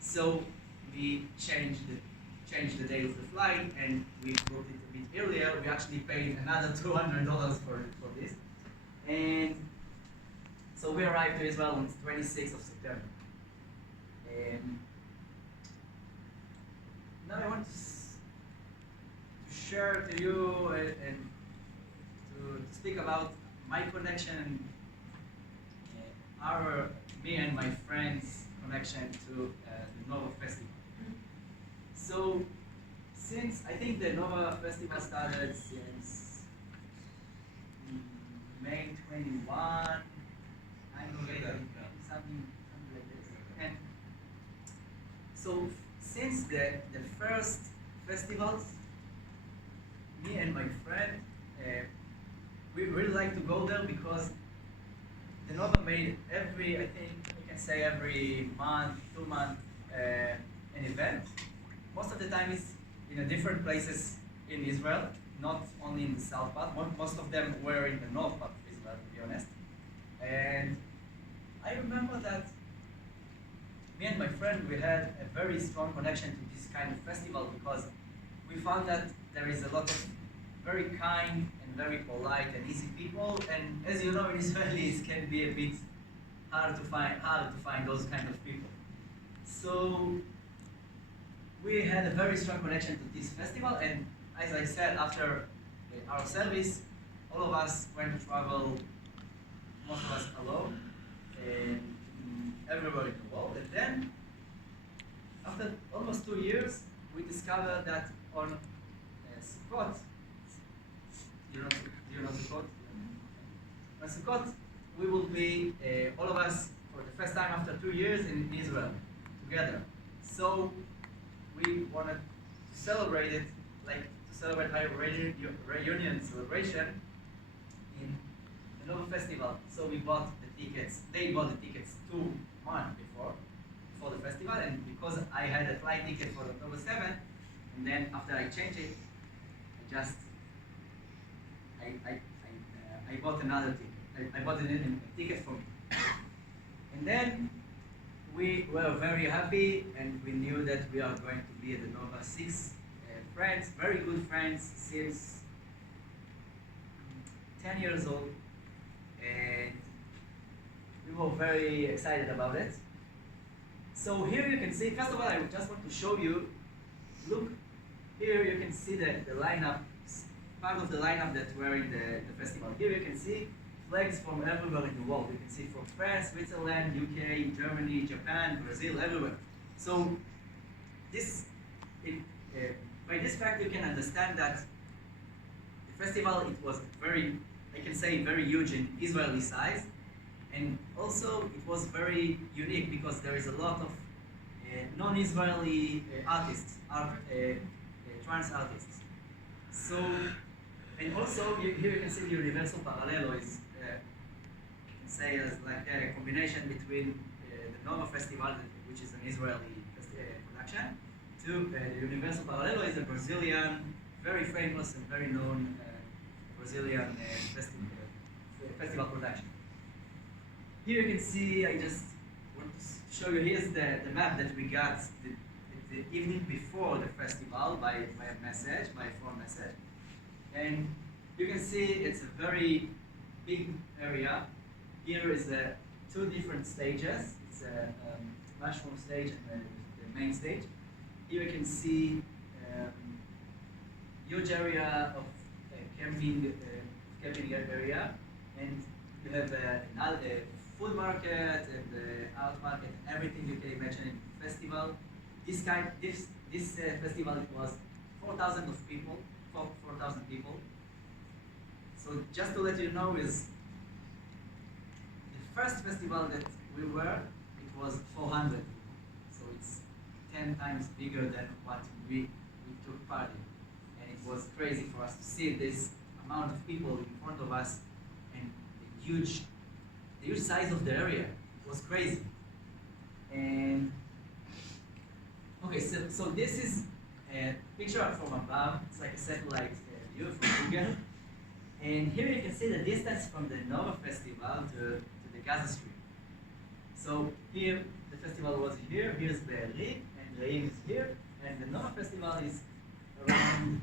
So we changed the day of the flight, and we booked it a bit earlier. We actually paid another $200 for this, and so we arrived to Israel on 26th of September. And now I want to share to you and to speak about my connection, me and my friends' connection to the Nova Festival. So, since I think the Nova Festival started since May 21, something like this. And so, since the first festivals, me and my friend, we really like to go there because the Nova made I think you can say every month, 2 months, an event. Most of the time is in a different places in Israel, not only in the south part. Most of them were in the north part of Israel, to be honest. And I remember that me and my friend, we had a very strong connection to this kind of festival because we found that there is a lot of very kind and very polite and easy people. And as you know, in Israelis can be a bit hard to find those kind of people. So we had a very strong connection to this festival, and as I said, after our service, all of us went to travel, most of us alone, and everywhere in the world. And then, after almost 2 years, we discovered that on Sukkot, do you know Sukkot? On Sukkot, we will be, all of us, for the first time after 2 years in Israel, together. So we wanted to celebrate it, our reunion celebration in the Nova Festival. So we bought the tickets. They bought the tickets 2 months before the festival, and because I had a flight ticket for October 7th, and then after I changed it, I bought another ticket. I bought a ticket for me. And then we were very happy, and we knew that we are going to be at the Nova 6 friends, very good friends since 10 years old, and we were very excited about it. So here you can see, first of all, I just want to show you, look, here you can see the lineup, part of the lineup that were in the festival. Here you can see flags from everywhere in the world. You can see from France, Switzerland, UK, Germany, Japan, Brazil, everywhere. So by this fact, you can understand that the festival, it was very, I can say, very huge in Israeli size, and also it was very unique because there is a lot of non-Israeli artists, trans artists. So, and also here you can see the Universal Parallelo is, you can say, as like a combination between the Nova Festival, which is an Israeli production, to the Universal Parallelo is a Brazilian, very famous and very known Brazilian festival production. Here you can see, I just want to show you, here's the map that we got the evening before the festival by a phone message. And you can see it's a very big area. Here is 2 different stages. It's a mushroom stage and the main stage. Here you can see huge area of camping area, and you have a food market and art market, everything you can imagine in the festival. This festival, it was 4,000 people. So just to let you know, is the first festival that we were, it was 400 people. So it's 10 times bigger than what we took part in. And it was crazy for us to see this amount of people in front of us, and the huge size of the area. It was crazy. And okay, so this is a picture from above. It's like a satellite view from Google. And here you can see the distance from the Nova Festival to the Gaza Strip. So here, the festival was here. Here's the Rig, and Reim is here. And the Nova Festival is around,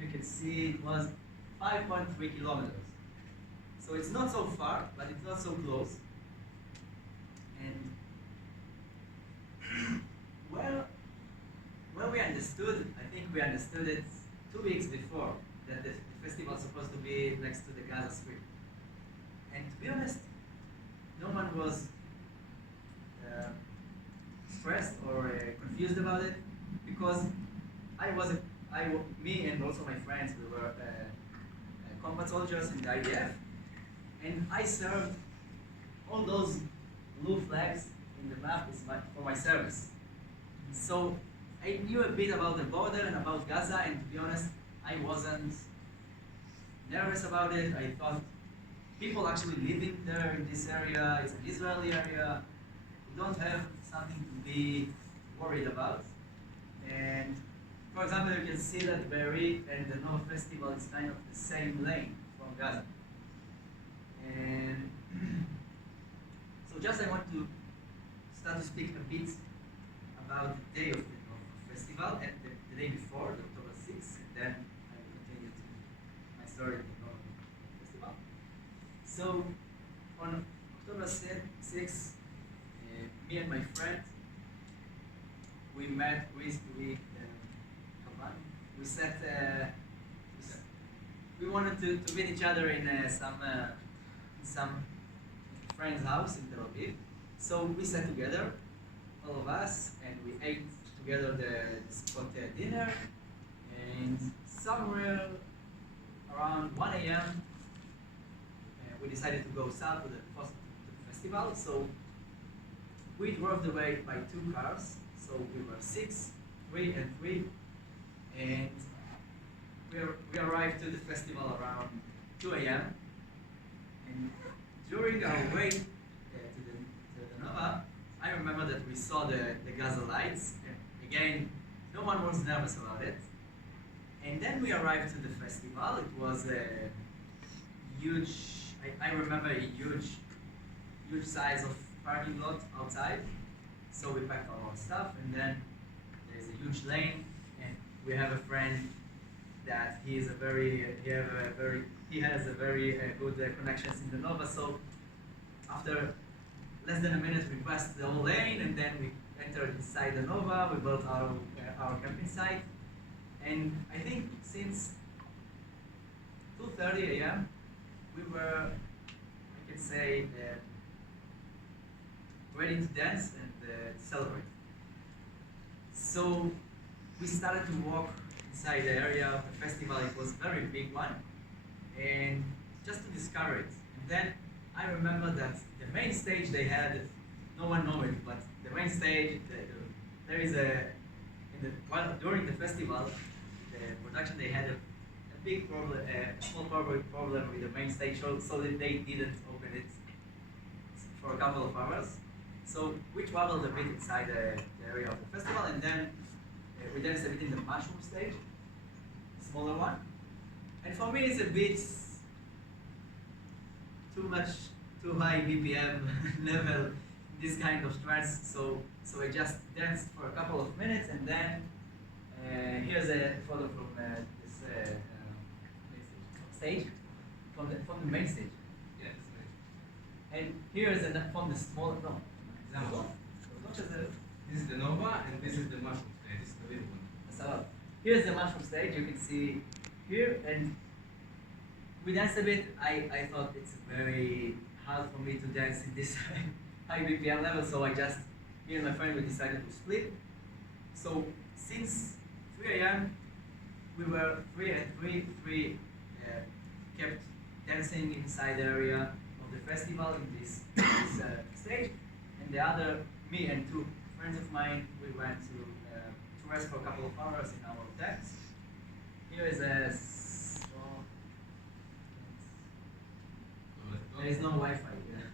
you can see it was 5.3 kilometers. So it's not so far, but it's not so close. And well, we understood, I think we understood it 2 weeks before, that the festival is supposed to be next to the Gaza Strip. And to be honest, no one was stressed or confused about it, because me and also my friends, we were combat soldiers in the IDF, and I served all those blue flags in the map for my service. So I knew a bit about the border and about Gaza, and to be honest, I wasn't nervous about it. I thought people actually living there in this area, it's an Israeli area, we don't have something to be worried about. And for example, you can see that Be'eri and the Nova Festival is kind of the same lane from Gaza. And so just I want to start to speak a bit about the day of the Nova Festival and the day before, the October 6th, and then I will continue to my story of the Nova Festival. So on October 6th, me and my friend, we met, we wanted to meet each other in some friend's house in Tel Aviv. So we sat together, all of us, and we ate together the spot dinner. And somewhere around 1 a.m., we decided to go south to the festival. So we drove the way by 2 cars. So we were 6, 3, and 3, and we arrived to the festival around 2 a.m. And during our way to the Nova, I remember that we saw the Gaza lights. And again, no one was nervous about it. And then we arrived to the festival. It was a huge, I remember a huge size of parking lot outside. So we packed all our stuff, and then there's a huge lane, and we have a friend that he has a very good connections in the Nova. So after less than a minute, we passed the whole lane, and then we entered inside the Nova. We built our camping site, and I think since 2:30 a.m. we were, I can say, ready to dance and celebrate. So we started to walk inside the area of the festival. It was a very big one, and just to discover it. And then I remember that the main stage they had, no one knows it, but the main stage, there is during the festival, the production, they had a big problem, a small problem with the main stage, so that they didn't open it for a couple of hours. So we traveled a bit inside the area of the festival, and then we danced a bit in the mushroom stage, smaller one. And for me, it's a bit too high BPM level, this kind of trance. So I just danced for a couple of minutes, and then here's a photo from this stage, from the main stage. Yes. And here is from the small, no. This is the Nova, and this is the mushroom stage. This is the little one. So here's the mushroom stage. You can see here, and we danced a bit. I thought it's very hard for me to dance in this high BPM level, so me and my friend, we decided to split. So since 3 a.m., we were 3 and 3 kept dancing inside the area of the festival in this stage. And the other, me and 2 friends of mine, we went to rest for a couple of hours in our tents. Here is a small, there is no Wi-Fi here.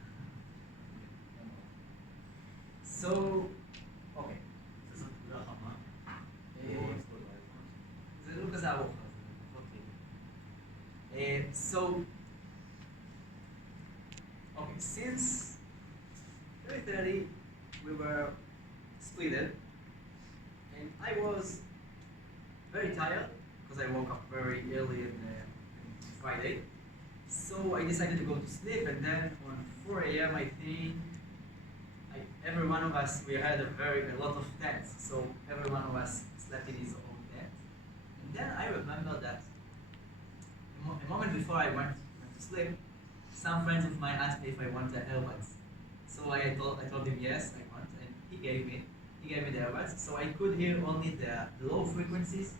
So, okay. זה לא כזה ארוך, זה פחות כאילו. So, okay, since 3:30, we were I was very tired because I woke up very early in Friday. So I decided to go to sleep, and then on 4 a.m. I think every one of us, we had a lot of tents, so every one of us slept in his own tent. And then I remember that a moment before I went to sleep, some friends of mine asked me if I wanted earbuds. So I told him yes, I want, and he gave me the earbuds. So I could hear only the lower frequencies.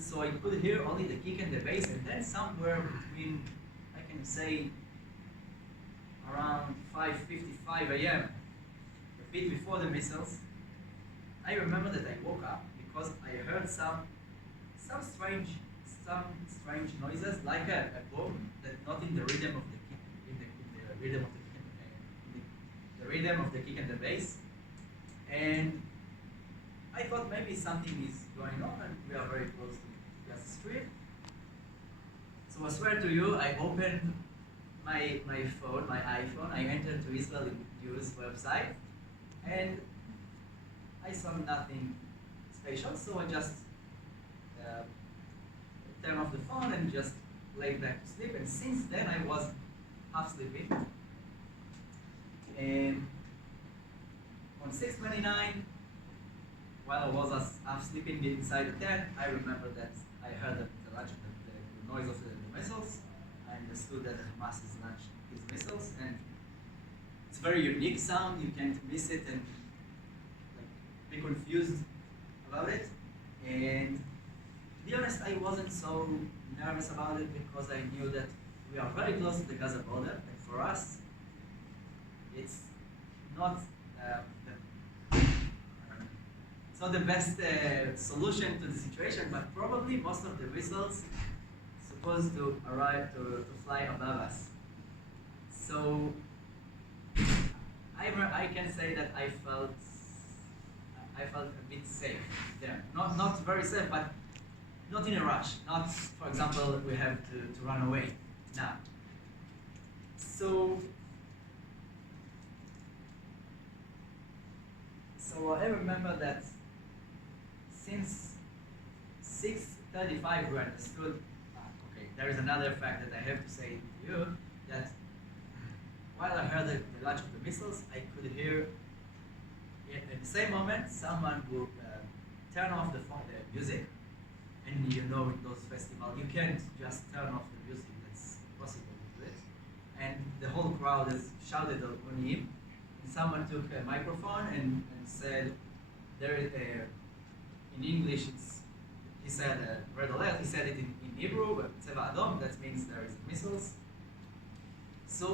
So I could hear only the kick and the bass, and then somewhere between, I can say, around 5:55 a.m., a bit before the missiles, I remember that I woke up because I heard some strange some strange noises like a boom that not in the rhythm of the kick, in the rhythm of the kick the rhythm of the kick and the bass, and I thought maybe something is going on and we are very close to Gaza Strip. So I swear to you, I opened my phone, my iPhone, I entered to Israeli news website, and I saw nothing special, so I just uh, turned off the phone and just laid back to sleep. And since then, I was half sleeping. And on 6:29, while I was half sleeping inside the tent, I remember that I heard the noise of the missiles. I understood that Hamas is launched his missiles, and it's a very unique sound. You can't miss it and like, be confused about it. And to be honest, I wasn't so nervous about it because I knew that we are very close to the Gaza border, and for us, it's not it's not the best solution to the situation, but probably most of the missiles supposed to arrive to fly above us. So I can say that I felt a bit safe there. Not very safe, but not in a rush. Not, for example, we have to run away. Now. So I remember that since 6:35 we understood. Okay, there is another fact that I have to say to you, that while I heard the launch of the missiles, I could hear at the same moment someone would turn off the music, and you know in those festivals you can't just turn off the music. That's impossible to do it, and the whole crowd has shouted on him. And someone took a microphone and said, "There is in English he said red alert." He said it in Hebrew, but Tzeva Adom, that means there is missiles. So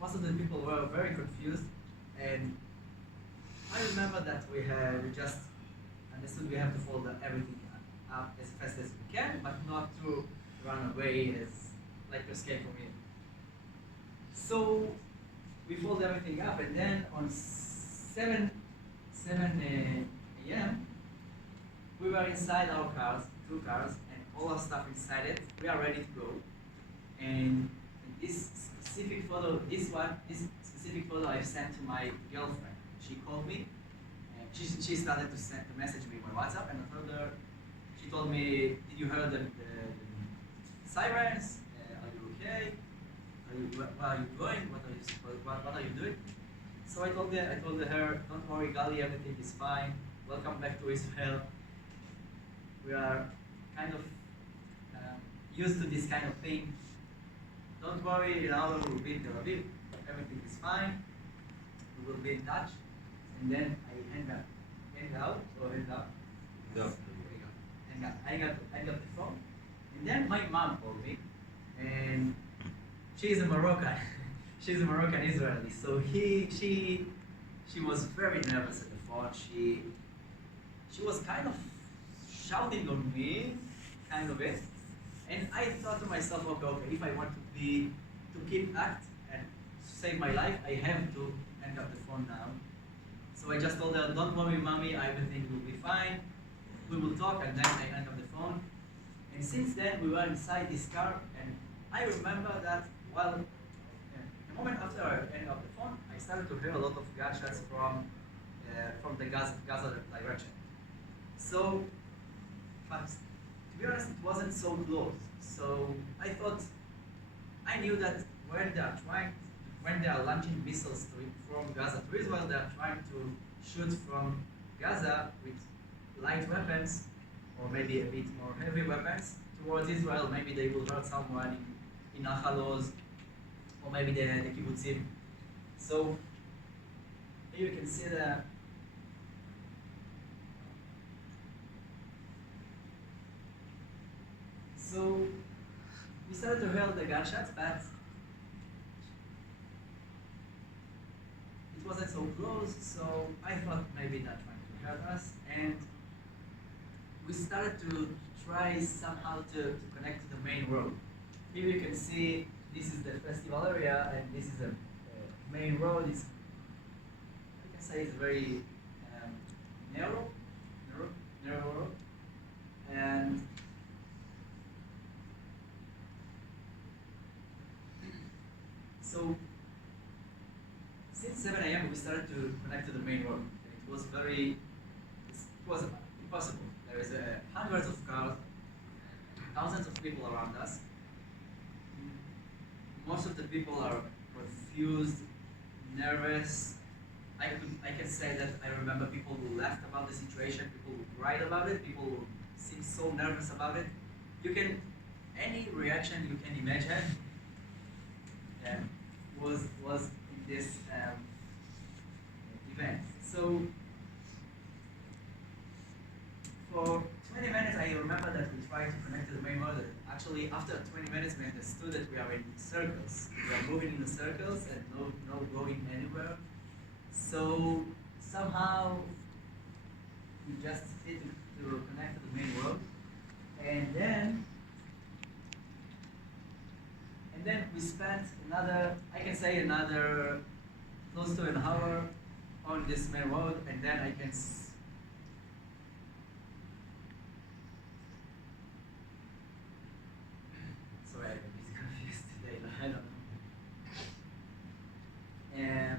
most of the people were very confused, and I remember that we just understood we have to fold everything up as fast as we can, but not to run away as like to escape from it. So we fold everything up, and then on 7 a.m. we were inside our cars, 2 cars, and all our stuff inside it. We are ready to go, and this specific photo I sent to my girlfriend. She called me, and she started to message me on WhatsApp, and she told me, "Did you hear the sirens? Are you okay? Where are you going? What are you doing?" So I told her, "Don't worry, Gali, everything is fine. Welcome back to Israel. We are kind of used to this kind of thing. Don't worry, we'll be in Tel Aviv. Everything is fine. We will be in touch." And then I hang up. Hang out or hang up? No. Hang up the phone. And then my mom called me, and she's a Moroccan. She's a Moroccan Israeli. So she was very nervous at the phone. She was kind of shouting on me, kind of it. And I thought to myself, okay, if I want to keep act and save my life, I have to hang up the phone now. So I just told her, "Don't worry, mommy, everything will be fine. We will talk," and then I hung up the phone. And since then, we were inside this car, and I remember that the moment after I hung up the phone, I started to hear a lot of gunshots from from the Gaza direction. So, but to be honest, it wasn't so close. So I thought, I knew that when they are launching missiles from Gaza to Israel, they are trying to shoot from Gaza with light weapons, or maybe a bit more heavy weapons, towards Israel. Maybe they will hurt someone in Nachalos, or maybe the kibbutzim. So here you can see so we started to hear the gunshots, but it wasn't so close, so I thought maybe they're trying to hurt us, and we started to try somehow to connect to the main road. Here you can see this is the festival area, and this is a main road. I can say it's very narrow road, and so since 7 a.m. we started to connect to the main road. It was impossible. There is hundreds of cars, thousands of people around us. Most of the people are confused, nervous. I can say that I remember people who laughed about the situation, people who cried about it, people who seemed so nervous about it. Any reaction you can imagine was in this event. So for 20 minutes, I remember that we tried to connect to the main road. Actually, after 20 minutes, we understood that we are in circles. We are moving in the circles and no going anywhere. So somehow we just need to connect to the main road, and then we spent another close to an hour on this main road, and then I can. Sorry, I'm a bit confused today. I don't know. And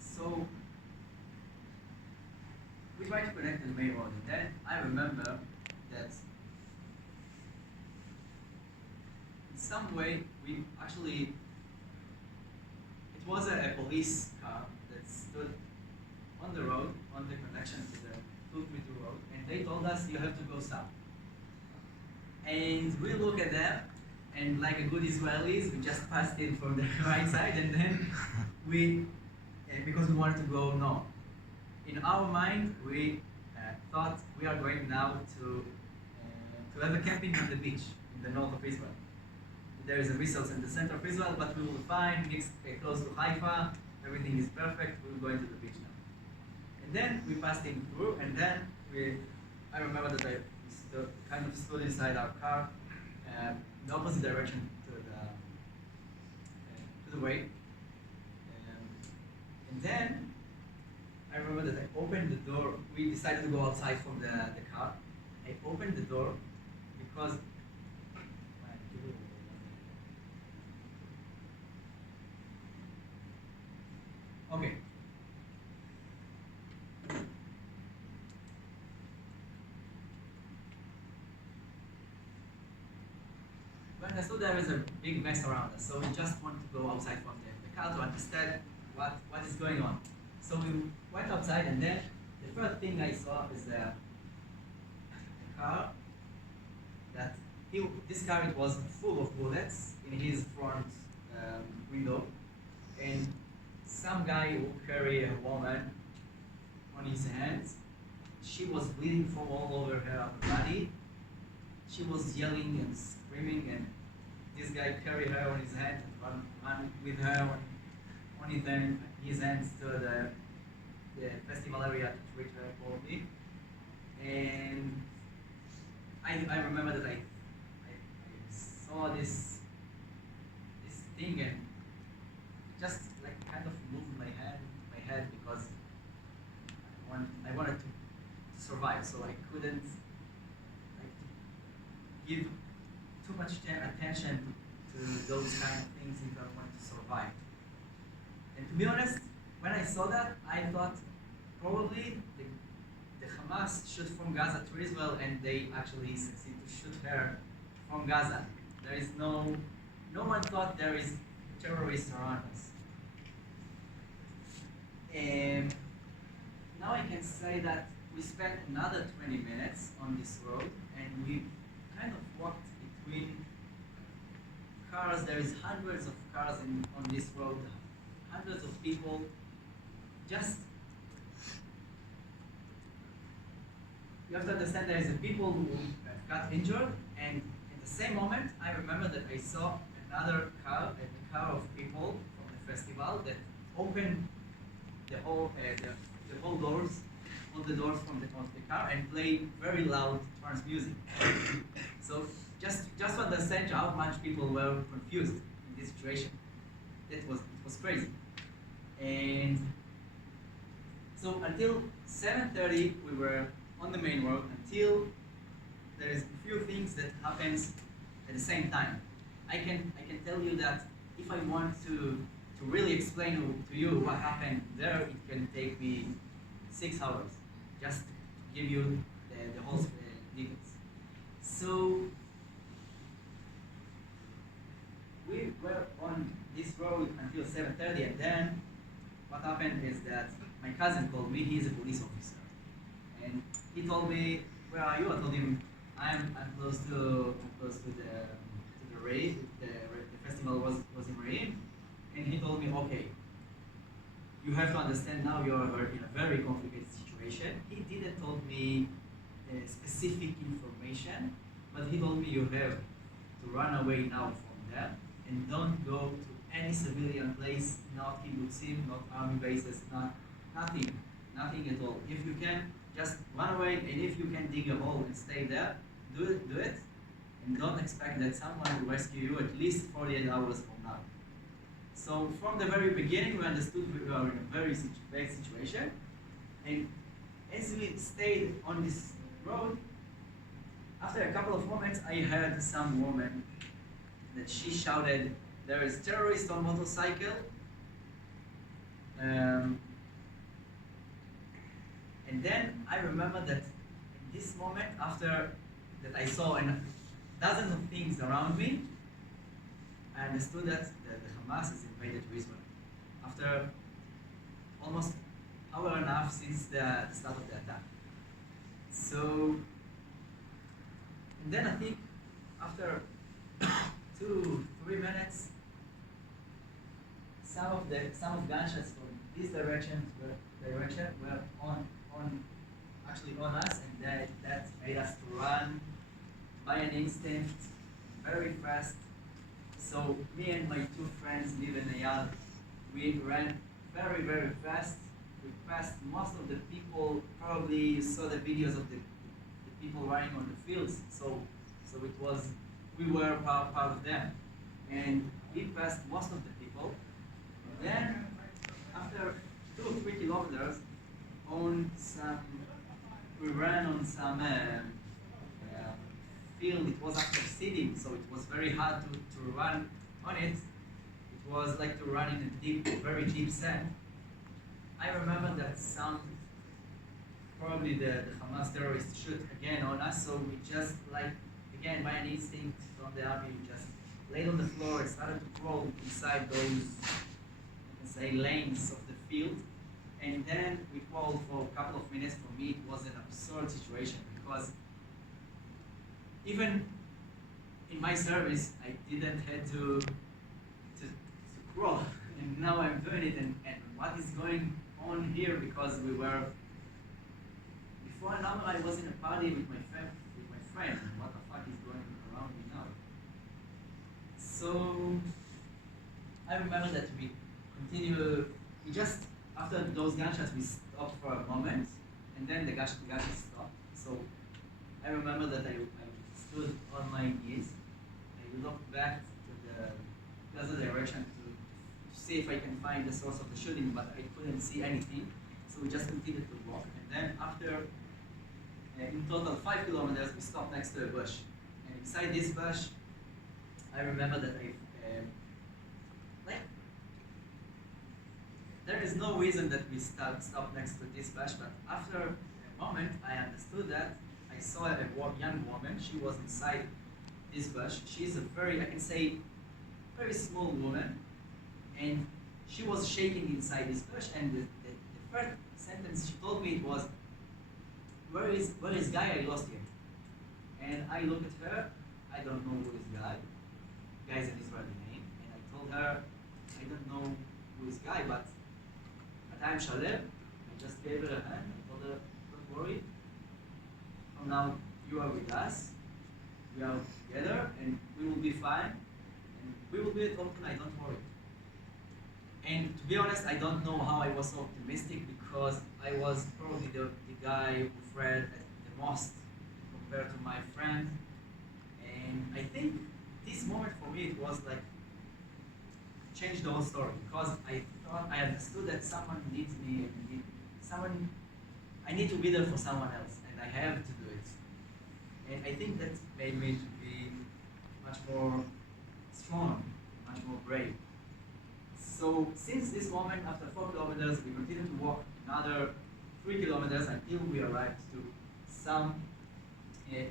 so we tried to connect to the main road, and then I remember that in some way we actually, it was a police car that stood on the road, on the connection to the Tulkmitu road, and they told us you have to go south. And we look at them, and like a good Israelis, we just passed in from the right side, and then because we wanted to go north. In our mind, we thought we are going now to have a camping on the beach in the north of Israel. There is a resource in the center of Israel, but we will find close to Haifa. Everything is perfect. We will go into the beach now. And then we passed in through, and then I remember that we kind of stood inside our car, in the opposite direction to the way. And then I remember that I opened the door. We decided to go outside from the car. I opened the door because okay. When I saw there was a big mess around us, so we just wanted to go outside from the car to understand what is going on. So we went outside, and then the first thing I saw is a car that this car, it was full of bullets in his front window, and some guy who carried a woman on his hands. She was bleeding from all over her body. She was yelling and screaming, and this guy carried her on his hand and ran with her on his hands to the festival area to treat her poorly. And I remember that I saw this thing, and just like kind of moved my head because I wanted to survive, so I couldn't give too much attention those kind of things if I want to survive. And to be honest, when I saw that, I thought probably the Hamas shoot from Gaza to Israel, and they actually succeed to shoot her from Gaza. There is no one thought there is terrorists around us. And now I can say that we spent another 20 minutes on this road, and we kind of walked between cars. There is hundreds of cars on this road, hundreds of people. Just you have to understand there is a people who got injured, and at the same moment I remember that I saw another car, a car of people from the festival that opened the whole doors, all the doors from the car, and play very loud trance music. So just to understand how much people were confused in this situation. It was crazy. And so until 7:30 we were on the main road until there is a few things that happens at the same time. I can tell you that if I want to really explain to you what happened there, it can take me 6 hours just to give you the whole details. So we were on this road until 7:30, and then what happened is that my cousin called me. He's a police officer, and he told me, "Where are you?" I told him, "I'm close to the rave. The festival was in Reim," and he told me, "Okay, you have to understand now you're in a very complicated situation." He didn't told me specific information, but he told me you have to run away now from there and don't go to any civilian place, not kibbutzim, not army bases, nothing at all. If you can, just run away, and if you can dig a hole and stay there, do it, and don't expect that someone will rescue you at least 48 hours from now. So from the very beginning, we understood we were in a very bad situation, and as we stayed on this road, after a couple of moments, I heard some woman that she shouted, "There is terrorist on motorcycle." And then I remember that in this moment, after that I saw dozens of things around me, I understood that the Hamas has invaded Israel. After almost hour and a half since the start of the attack. So, and then I think after 2-3 minutes, some of gunshots from this direction were actually on us, and that made us to run by an instinct very fast. So me and my two friends, Liv and Eyal, we ran very, very fast. We passed most of the people. Probably you saw the videos of the people running on the fields. So it was, we were part of them. And we passed most of the people. Then after 2 or 3 kilometers, we ran on some field. It was after seeding, so it was very hard to run on it. It was like to run in a very deep sand. I remember that probably the Hamas terrorists shoot again on us, so we just again by an instinct from the army, we just laid on the floor and started to crawl inside those, lanes of the field. And then we crawled for a couple of minutes. For me, it was an absurd situation because even in my service, I didn't have to crawl, and now I'm doing it. And what is going on here? Because we were before an hour, I was in a party with my friend. What the fuck is going around me now? So I remember that we continue. We just after those gunshots, we stopped for a moment, and then the gunshots stopped. So I remember that I stood on my knees. I looked back to the Gaza direction to see if I can find the source of the shooting, but I couldn't see anything. So we just continued to walk. And then after, in total 5 kilometers, we stopped next to a bush. And beside this bush, I remember that like there is no reason that we stop next to this bush, but after a moment I understood that I saw a young woman. She was inside this bush. She's a very, I can say, very small woman, and she was shaking inside this bush. And the first sentence she told me it was, where is guy? I lost him." And I look at her. I don't know who is guy. Guy is an Israeli name, and I told her, "I don't know who is guy, but I'm Shalem." I just gave her a hand. I told her, "Don't worry. From now you are with us. We are together, and we will be fine. And we will be at home tonight. Don't worry." And to be honest, I don't know how I was so optimistic, because I was probably the guy who read the most compared to my friend. And I think this moment for me, it was like changed the whole story, because I understood that someone needs me, and I need to be there for someone else, and I have to do it. And I think that made me to be much more strong, much more brave. So since this moment, after 4 kilometers, we continued to walk another 3 kilometers until we arrived to some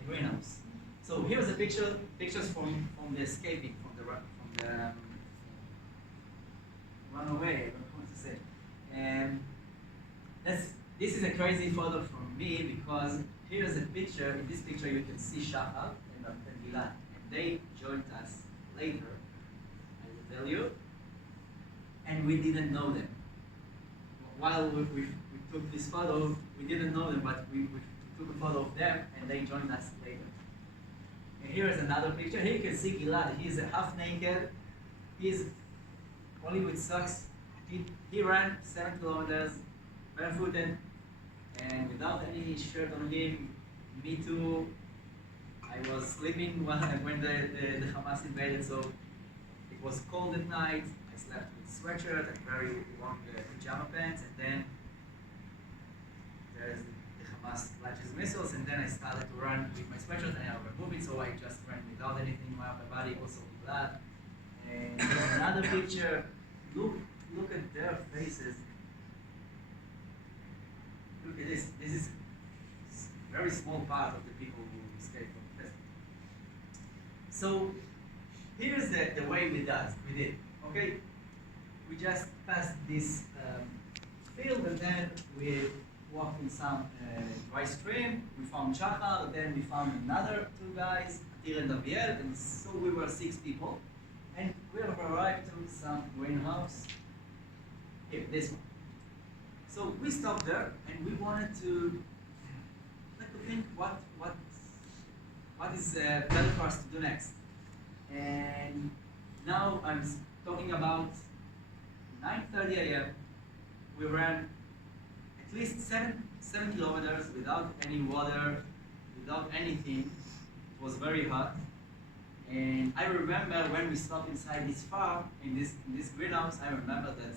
greenhouse. So here's a pictures from the escaping, from the runaway. I don't know what to say. And this is a crazy photo from me, because here's a picture. In this picture, you can see Shahar and Gilad, and they joined us later. I will tell you. And we didn't know them. While we took this photo, we didn't know them, but we took a photo of them, and they joined us later. And here is another picture. Here you can see Gilad. He's half naked. He's only with socks. He ran 7 kilometers barefooted and without any shirt on him. Me too. I was sleeping when the Hamas invaded, so it was cold at night. I slept with sweatshirt and very long pajama pants, and then there's the Hamas launches missiles, and then I started to run with my sweatshirt, and I removed it, so I just ran without anything around my body, also with that. And there's another picture. Look at their faces. Look at this. This is a very small part of the people who escaped from the festival. So here's the way we did. Okay, we just passed this field, and then we walked in some dry stream. We found Shachar, then we found another 2 guys, Atir and Aviel, and so we were 6 people. And we have arrived to some greenhouse. Here, this one. So we stopped there, and we wanted to think what is better for us to do next. And now I'm talking about 9:30 a.m. We ran at least 7 kilometers without any water, without anything. It was very hot. And I remember when we stopped inside this farm, in this greenhouse, I remember that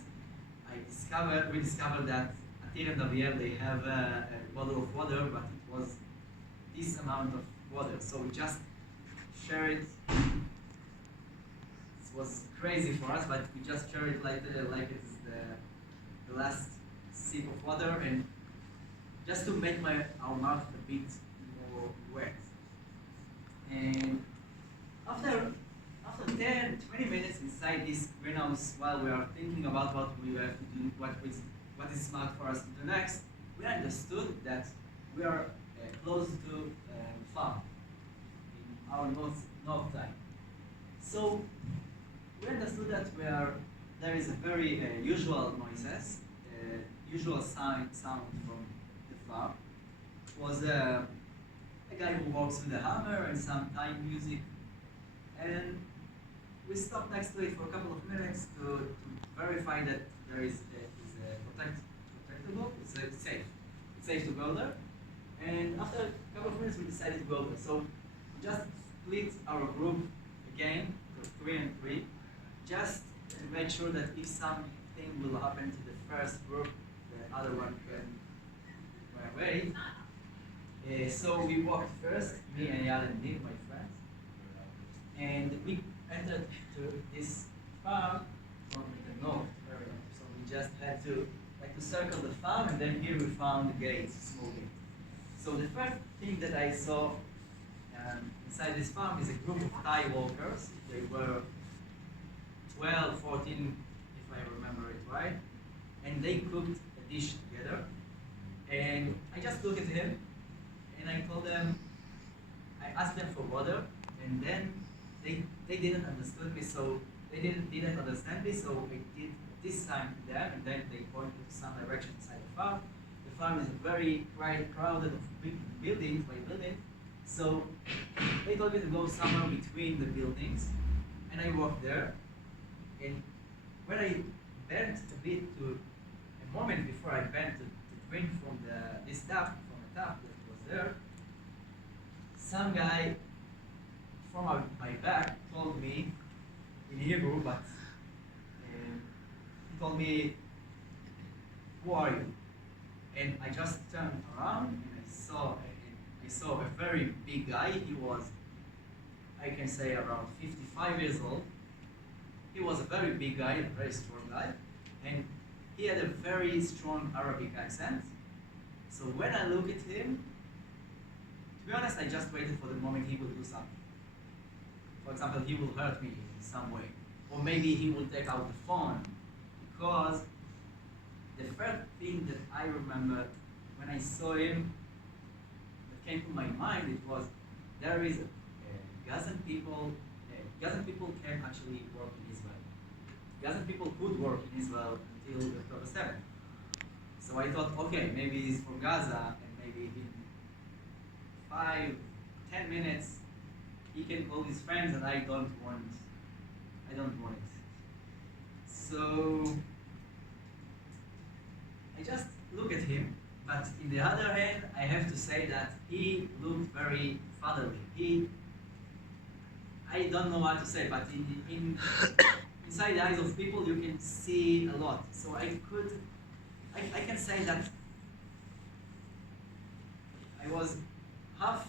we discovered that Atir and Aviel, they have a bottle of water, but it was this amount of water. So we just shared it. It was crazy for us, but we just shared it like it's the last sip of water, and just to make our mouth a bit more wet. And after 10, 20 minutes inside this greenhouse, while we are thinking about what we have to do, what is smart for us to do next, we understood that we are close to farm in our north side. So we understood that there is a very usual noises, usual sound from the farm. It was a guy who walks with a hammer and some time music. And we stopped next to it for a couple of minutes to verify that there is protectable. It's safe. It's safe to go there. And after a couple of minutes, we decided to go there. So we just split our group again to 3 and 3, just to make sure that if something will happen to the first group, the other one can run away. So we walked first, me and Eyal and Nick, my friends. And entered to this farm from the north area. So we just had to circle the farm, and then here we found the gates, small gate. So the first thing that I saw inside this farm is a group of Thai workers. They were 12, 14, if I remember it right, and they cooked a dish together. And I just looked at him, and I told them, I asked them for water, and then they didn't understand me, so they didn't understand me, so I did this time to them, and then they pointed to some direction inside the farm. The farm is very crowded of big buildings by building, so they told me to go somewhere between the buildings, and I walked there, and when I bent a bit to a moment before I bent to drink from this tap, from the tap that was there, some guy from my back told me in Hebrew, but he told me, "Who are you?" And I just turned around and I saw a very big guy. He was, I can say, around 55 years old. He was a very big guy, a very strong guy, and he had a very strong Arabic accent. So when I look at him, to be honest, I just waited for the moment he will do something. For example, he will hurt me in some way. Or maybe he will take out the phone. Because the first thing that I remember when I saw him, that came to my mind, it was, there is Gazan people can actually work in Israel. Gazan people could work in Israel until October 7th. So I thought, okay, maybe it's for Gaza, and maybe in 5-10 minutes he can call his friends, and I don't want it. So I just look at him, but in the other hand, I have to say that he looked very fatherly. I don't know what to say, but inside the eyes of people you can see a lot. So I can say that I was half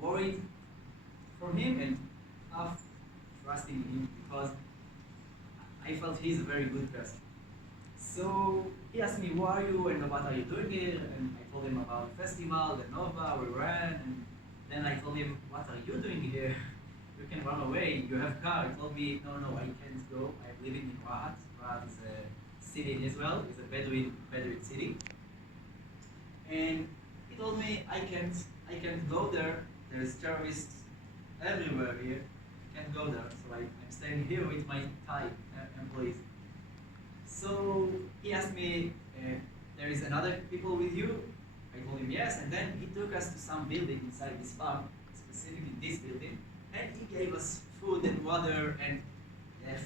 worried for him and half trusting him, because I felt he's a very good person. So he asked me, "Who are you and what are you doing here?" And I told him about the festival, the Nova, we ran, and then I told him, "What are you doing here? You can run away, you have a car." He told me, no, I can't go. I'm living in Rahat. Rahat is a city in Israel, it's a Bedouin city. And he told me, I can't go there. There's terrorists everywhere here. I can't go there. So I'm staying here with my Thai employees. So he asked me, there is another people with you? I told him yes, and then he took us to some building inside this farm, specifically this building, and he gave us food and water and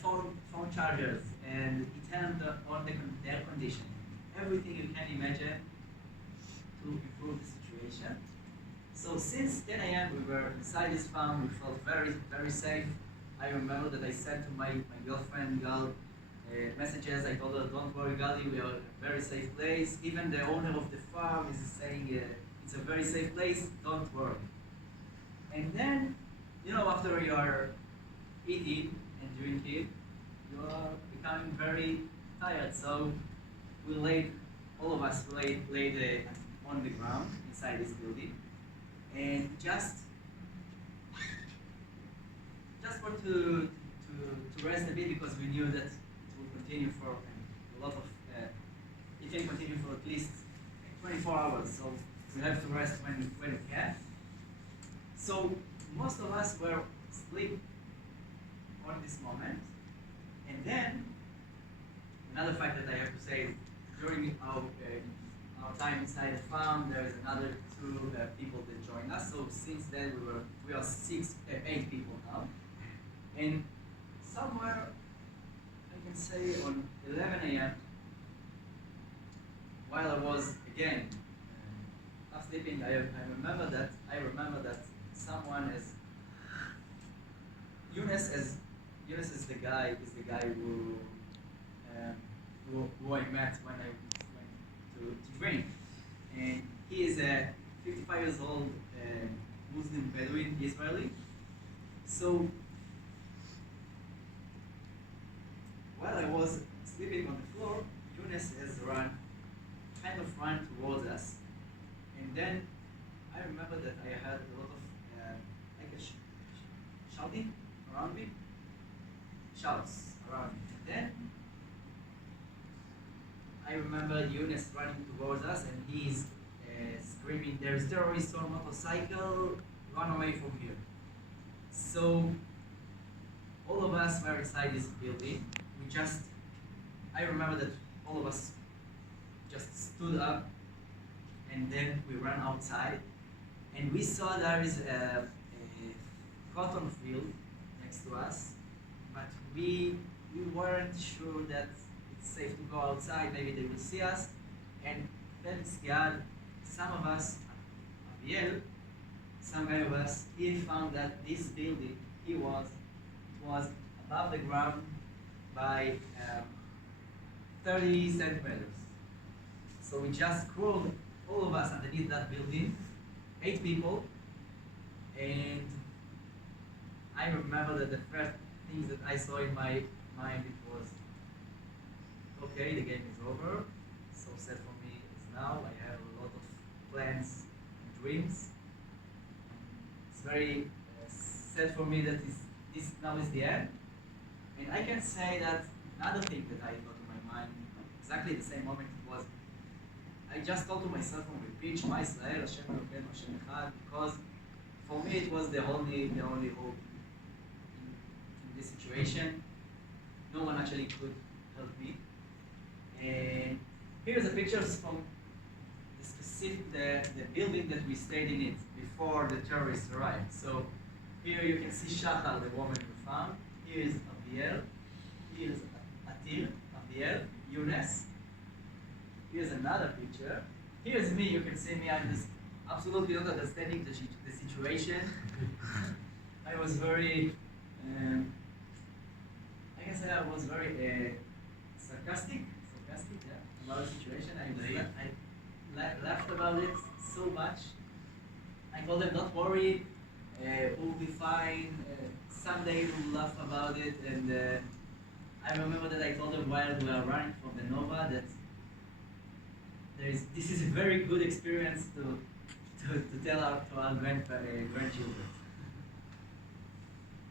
phone chargers, and he turned on the air conditioning, everything you can imagine to improve the situation. So since 10 a.m. we were inside this farm, we felt very, very safe. I remember that I sent to my girlfriend, Gal, messages. I told her, "Don't worry, Gali, we are in a very safe place. Even the owner of the farm is saying it's a very safe place, don't worry." And then, after you are eating and drinking, you are becoming very tired. So all of us laid on the ground inside this building, and just for to rest a bit, because we knew that it will continue for a lot of it can continue for at least 24 hours. So we have to rest when we can. So most of us were asleep on this moment, and then another fact that I have to say is during our time inside the farm, there is another two people that joined us. So since then we are 8 people now. And somewhere, I can say on 11 a.m., while I was again not sleeping, I remember that someone Yunus is the guy who I met when I went to drink, and he is a 55 years old Muslim Bedouin Israeli. So while I was sleeping on the floor, Eunice has kind of run towards us, and then I remember that I had a lot of like shouting around me, shouts around me. And then I remember Eunice running towards us, and he's screaming, "There's terrorists on motorcycle! Run away from here!" So all of us were inside this building. I remember that all of us just stood up, and then we ran outside, and we saw there is a cotton field next to us, but we weren't sure that it's safe to go outside. Maybe they will see us, and thanks God, some of us, Abiel, some guy of us, he found that this building, it was above the ground by 30 centimeters. So we just crawled, all of us, underneath that building, 8 people, and I remember that the first things that I saw in my mind, it was, okay, the game is over, so sad for me is now, I have a lot of plans and dreams. It's very sad for me that this now is the end. And I can say that another thing that I got to my mind, exactly the same moment, it was, I just told to myself on repeat, Shema Yisrael, Hashem Elokeinu, Hashem Echad, because for me it was the only hope in this situation. No one actually could help me. And here's a pictures from the specific the building that we stayed in it before the terrorists arrived. So here you can see Shachar, the woman we found. Here is Abiel. Here is Atil, Abiel, Younes. Here's another picture. Here's me. You can see me. I'm just absolutely not understanding the situation. I was very, I can say I was very sarcastic, yeah, about the situation. I laughed about it so much. I told them, don't worry, we'll be fine. Someday we'll laugh about it. And I remember that I told them while we were running from the Nova that this is a very good experience to tell to our grandchildren.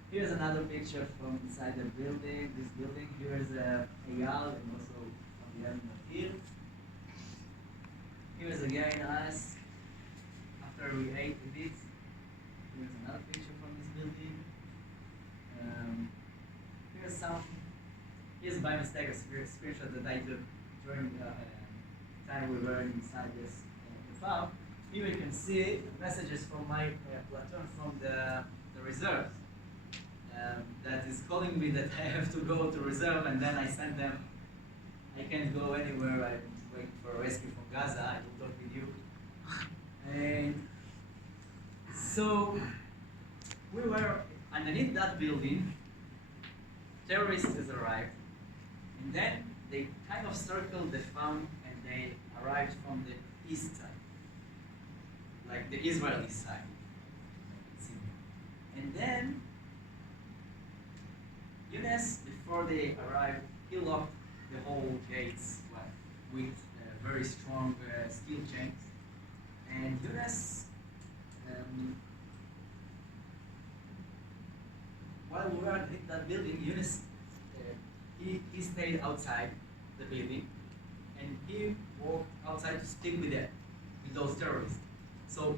Here's another picture from inside the building. This building. Here's Eyal and also Abiel and Atil. Here's again us after we ate a bit. Here's another picture from this building. Here's by mistake a screenshot that I took during the time we were inside this the farm. Here you can see messages from my platoon from the reserves. That is calling me that I have to go to reserve, and then I send them, I can't go anywhere, I'm waiting for a rescue from Gaza, I will talk with you. And so we were underneath that building, terrorists has arrived, and then they kind of circled the farm and they arrived from the east side, like the Israeli side. And then Younes, before they arrived, he locked the whole gates with very strong steel chains. And Younes, while we were in that building, Younes, he stayed outside the building, and he walked outside to speak with those terrorists. So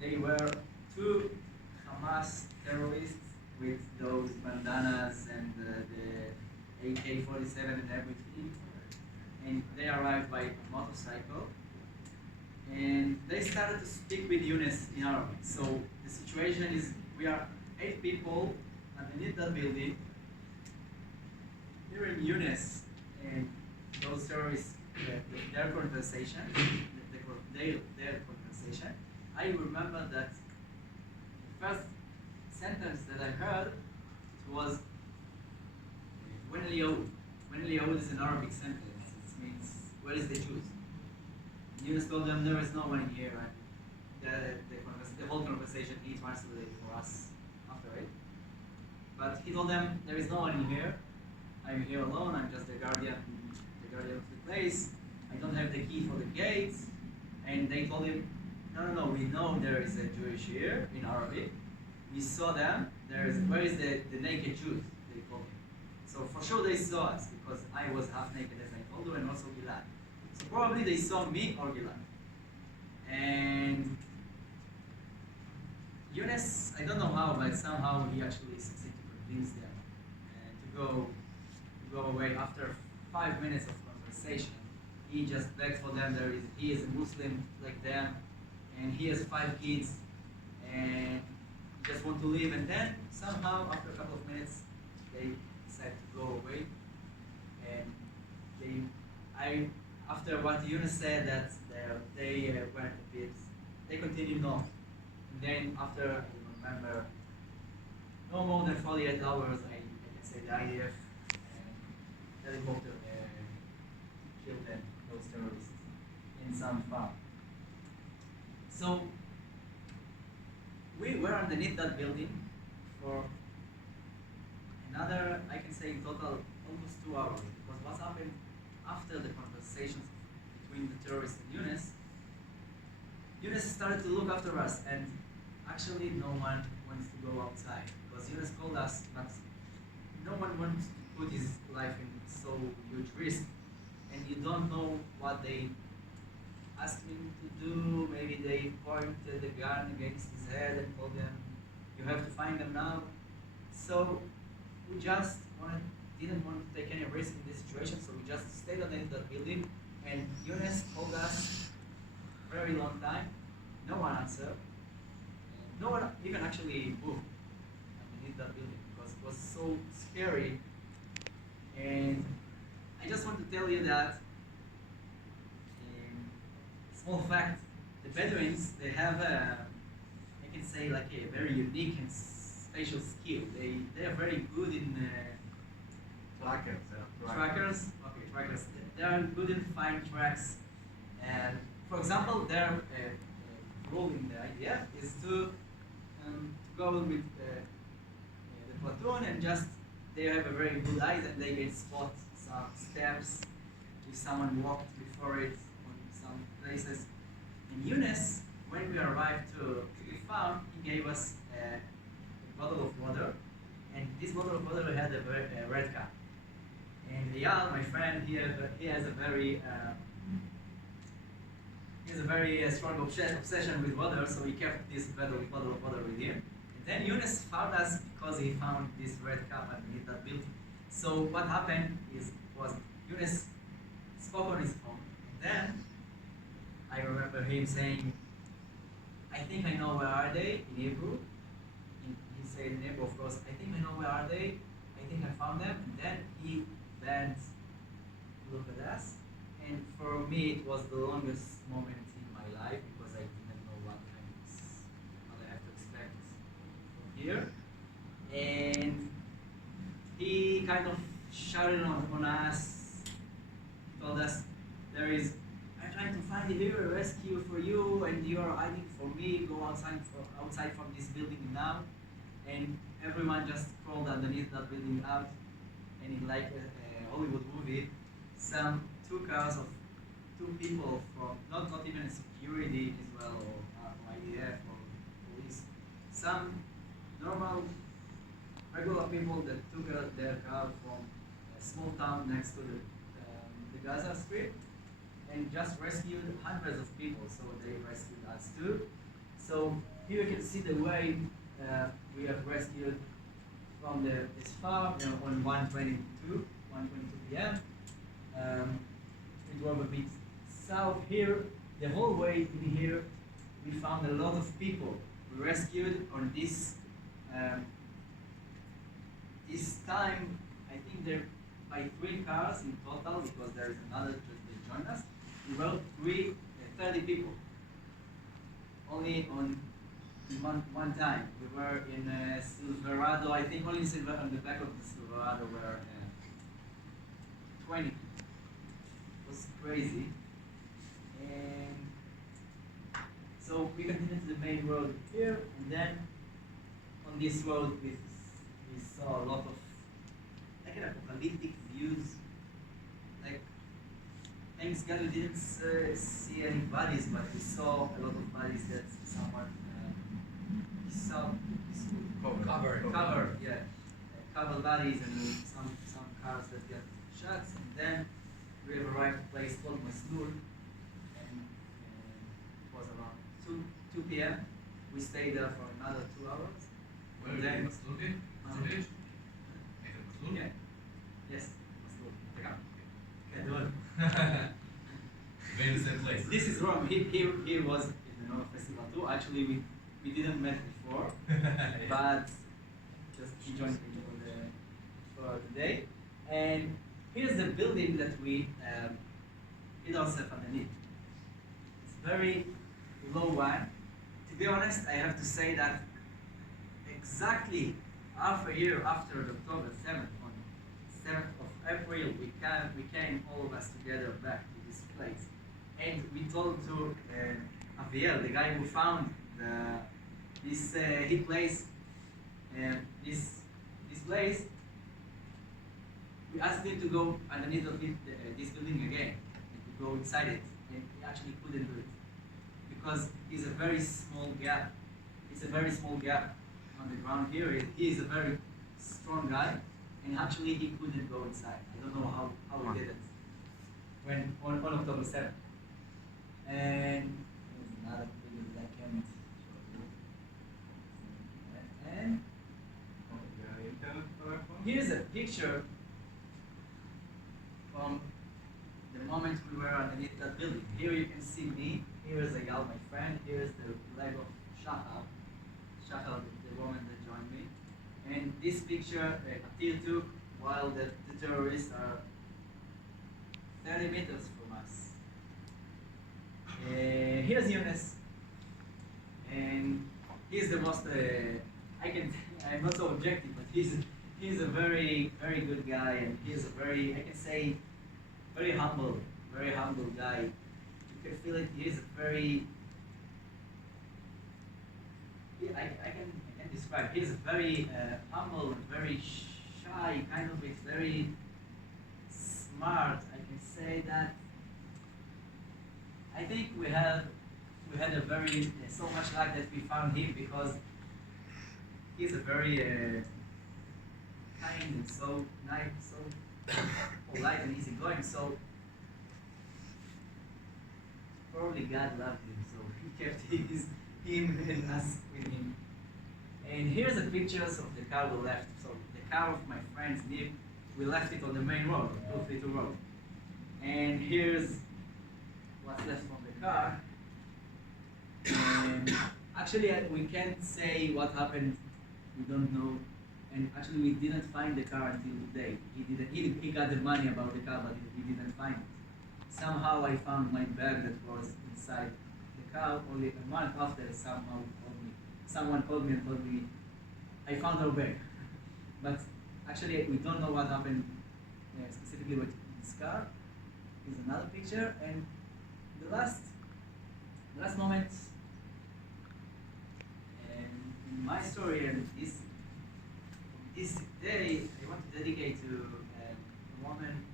they were 2 Hamas terrorists with those bandanas and the AK-47 and everything, and they arrived by motorcycle, and they started to speak with Younes in Arabic. So the situation is, we are 8 people underneath that building, hearing Younes and those terrorists, their conversation, their conversation. I remember that the first sentence that I heard, it was when Eliyahu. When Eliyahu is an Arabic sentence, it means where is the Jews? Younes told them there is no one here, and the whole conversation he translated for us after it. But he told them, there is no one in here. I'm here alone. I'm just the guardian of the place. I don't have the key for the gates. And they told him, no, we know there is a Jewish here in Arabic. We saw them. Where is the naked Jews? They told him. So for sure they saw us because I was half naked as I told you, and also Gilad. So probably they saw me or Gilad. And Yunus, I don't know how, but somehow he actually succeeded to convince them to go away after 5 minutes of conversation. He just begged for them. He is a Muslim like them, and he has 5 kids, and he just want to leave. And then somehow, after a couple of minutes, they decided to go away. And after what Yunus said, that they went a bit, they continued north. And then after, I don't remember, no more than 48 hours, I can say the IDF helicopter killed them, those terrorists, in some farm. So we were underneath that building for another, I can say in total, almost 2 hours. Because what happened after the conversations between the terrorists and Yunus started to look after us, and actually no one wants to go outside because Yunus called us, but no one wants to put his life in so huge risk, and you don't know what they asked him to do. Maybe they pointed the gun against his head and told him, "You have to find them now." So we just didn't want to take any risk in this situation, so we just stayed underneath that building, and Yunus called us very long time. No one answered. No one even actually moved underneath that building because it was so scary. And I just want to tell you that, small fact, the Bedouins, they have I can say like a very unique and spatial skill. They are very good in Trackers. trackers. Okay, trackers. They are good in finding tracks. And for example, their role in the IDF is to go with the platoon, and just they have a very good eyes and they can spot some steps if someone walked before it on some places. And Yunus, when we arrived to the farm, he gave us a bottle of water, and this bottle of water had a red cap. And Eyal, my friend, he has a very strong obsession with water, so he kept this bottle of water with him. And then Yunus found us because he found this red cup underneath that building. So what happened was Yunus spoke on his phone, and then I remember him saying, "I think I know where are they," in Hebrew. He said in Hebrew, of course, "I think I know where are they. I think I found them." And then he bent to look at us. And for me, it was the longest moment in my life because I didn't know what I have to expect from here. And he kind of shouted on us. He told us, "I'm trying to find here a rescue for you, and you are hiding from me. Go outside from this building now." And everyone just crawled underneath that building out. And in like a Hollywood movie, some 2 cars of 2 people from not even security as well, or IDF or police, some normal regular people that took their car from a small town next to the Gaza Strip and just rescued hundreds of people. So they rescued us too. So here you can see the way we have rescued from this farm on 1:22 p.m. We drove a bit south here. The whole way in here, we found a lot of people we rescued on this. This time, I think there by 3 cars in total, because there is another that joined us. We rode 30 people. Only on one time. We were in Silverado. I think only on the back of the Silverado were 20 people. It was crazy. And so we continued to the main road here, and then on this road we saw we didn't see any bodies, but we saw a lot of bodies that someone saw covered, yeah, covered bodies and some cars that got shots, and then we have arrived at a place called Maslul, and it was around 2 p.m. We stayed there for another 2 hours. Where And are you? then Maslul? Maslul? Maslul? yeah, yes, Maslul. Yeah. Gadol. We're in the same place. This is wrong. He was in the Nova Festival too. Actually, we didn't met before, but just he joined me for the day. And here's the building that we hid ourselves underneath. It's very low one. To be honest, I have to say that exactly half a year after October 7th, on 7th of April, we came all of us together back to this place. And we told to Aviel, the guy who found this hit place, this place, we asked him to go underneath of this building again, and to go inside it, and he actually couldn't do it because it's a very small gap. It's a very small gap on the ground here. He is a very strong guy, and actually he couldn't go inside. I don't know how he did it when on October 7th. And there's another video that I can't show you. And here's a picture from the moment we were underneath that building. Here you can see me. Here is Ayal, my friend. Here is the leg of Shachar, the woman that joined me. And this picture Atir took while the terrorists are 30 meters from us. Here's Yunus, and he's the most. I'm not so objective, but he's a very good guy, and he's a very, I can say, very humble guy. You can feel it. He's a very. I can describe. He's a very humble and very shy, kind of. It's very smart. I can say that. I think we had a very so much luck that we found him because he's a very kind and so nice, so polite and easygoing. So probably God loved him, so he kept him and us with him. And here's the pictures of the car we left. So the car of my friend's Nib, we left it on the main road, 232 road. And here's what's left from the car. And actually, we can't say what happened. We don't know. And actually, we didn't find the car until today. He got the money about the car, but we didn't find it. Somehow, I found my bag that was inside the car. Only a month after, someone called me and told me, I found our bag. But actually, we don't know what happened specifically with this car. Here's another picture, and the last moment in my story and this day, I want to dedicate to a woman,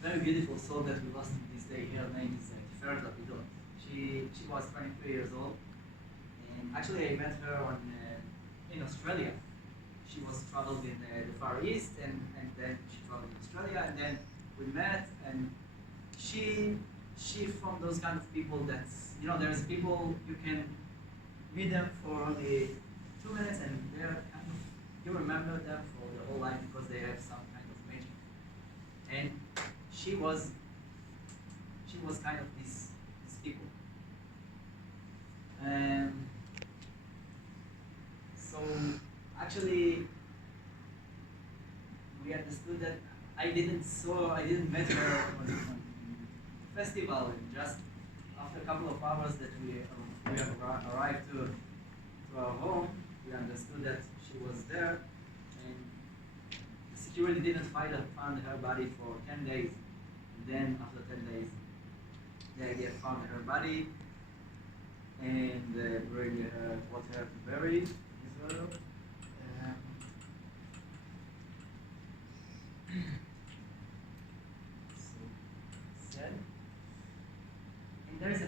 very beautiful soul that we lost in this day. Her name is Tiferet Lapidot. She was 23 years old, and actually I met her in Australia. She was traveled in the Far East, and then she traveled in Australia, and then we met, and she from those kind of people that, there's people you can meet them for only 2 minutes, and they're kind of, you remember them for the whole life because they have some kind of magic. And she was kind of these people. So actually, we understood that I didn't met her on festival, and just after a couple of hours that we have arrived to our home, we understood that she was there, and the security didn't find her body for 10 days. And then after 10 days, they found her body and brought her to bury in Israel. So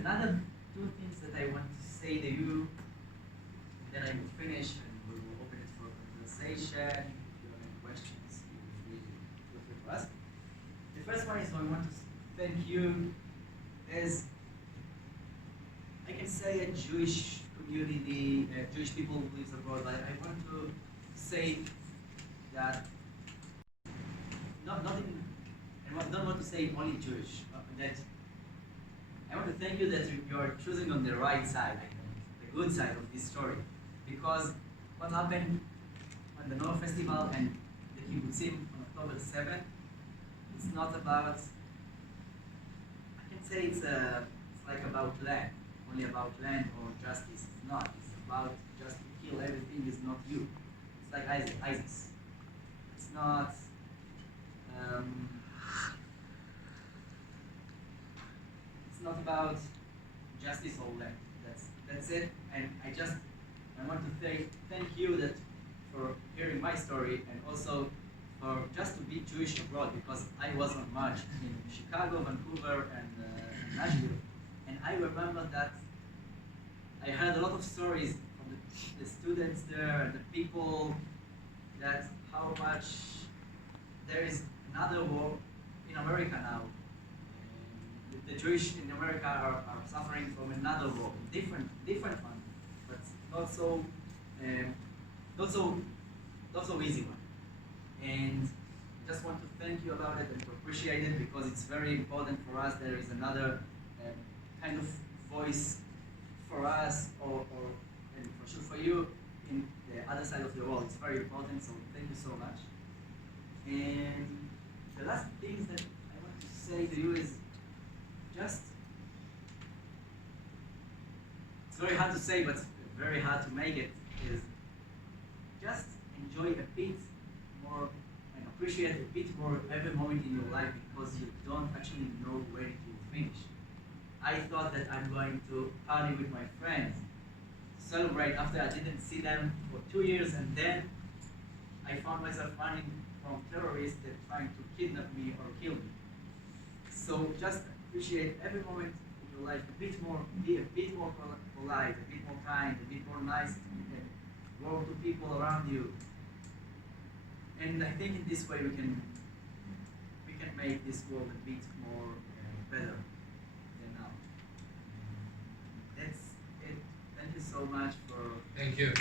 another two things that I want to say to you, then I will finish and we will open it for conversation. If you have any questions, feel free to ask. The first one is I want to thank you as, I can say, a Jewish community, Jewish people who lives abroad. I want to say that not in, I don't want to say only Jewish, but that I want to thank you that you are choosing on the right side, the good side of this story, because what happened on the Noah Festival and the Kibbutzim on October 7th, it's not about, I can say it's like about land, only about land or justice. It's not. It's about just to kill everything is not you. It's like ISIS. It's not. It's not about justice or land. That's it. And I want to thank you that for hearing my story and also for just to be Jewish abroad, because I was on march in Chicago, Vancouver, and Nashville, and I remember that I heard a lot of stories from the students there and the people, that how much there is another war in America now. The Jewish in America are suffering from another war, different one, but not so easy one. And I just want to thank you about it and to appreciate it, because it's very important for us. There is another kind of voice for us, and for sure for you in the other side of the world. It's very important, so thank you so much. And the last things that I want to say to you is just, it's very hard to say, but very hard to make it, is just enjoy a bit more and appreciate a bit more every moment in your life, because you don't actually know when it will finish. I thought that I'm going to party with my friends, celebrate after I didn't see them for 2 years, and then I found myself running from terrorists that trying to kidnap me or kill me. So just appreciate every moment in your life a bit more, be a bit more polite, a bit more kind, a bit more nice to people, work to people around you. And I think in this way we can make this world a bit more better than now. That's it. Thank you so much for. Thank you.